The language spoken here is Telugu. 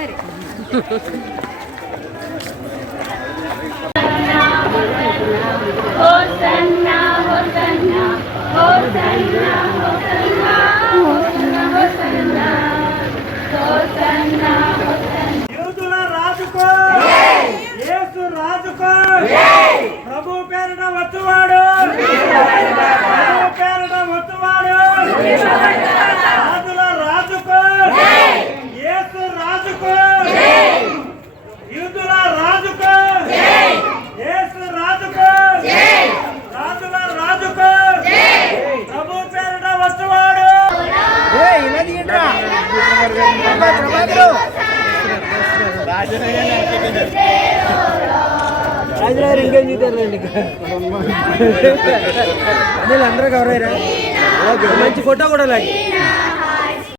మరి. Hosanna hosanna hosanna hosanna hosanna hosanna hosanna యూదుల రాజుకో యేసు రాజుకో ప్రభు పేరున వచ్చువాడు ప్రభు పేరున వచ్చువాడు రాజుల రాజుకో యేసు రాజుకో యూదుల రాజుకో యేసు రాజుకో రాజుల రాజుకో ప్రభు పేరున వచ్చువాడు. రాజుగారు ఇంకేం చూతారులేండి అందరూ కవర్ అయ్యారా మంచి ఫోటో కూడా లాగి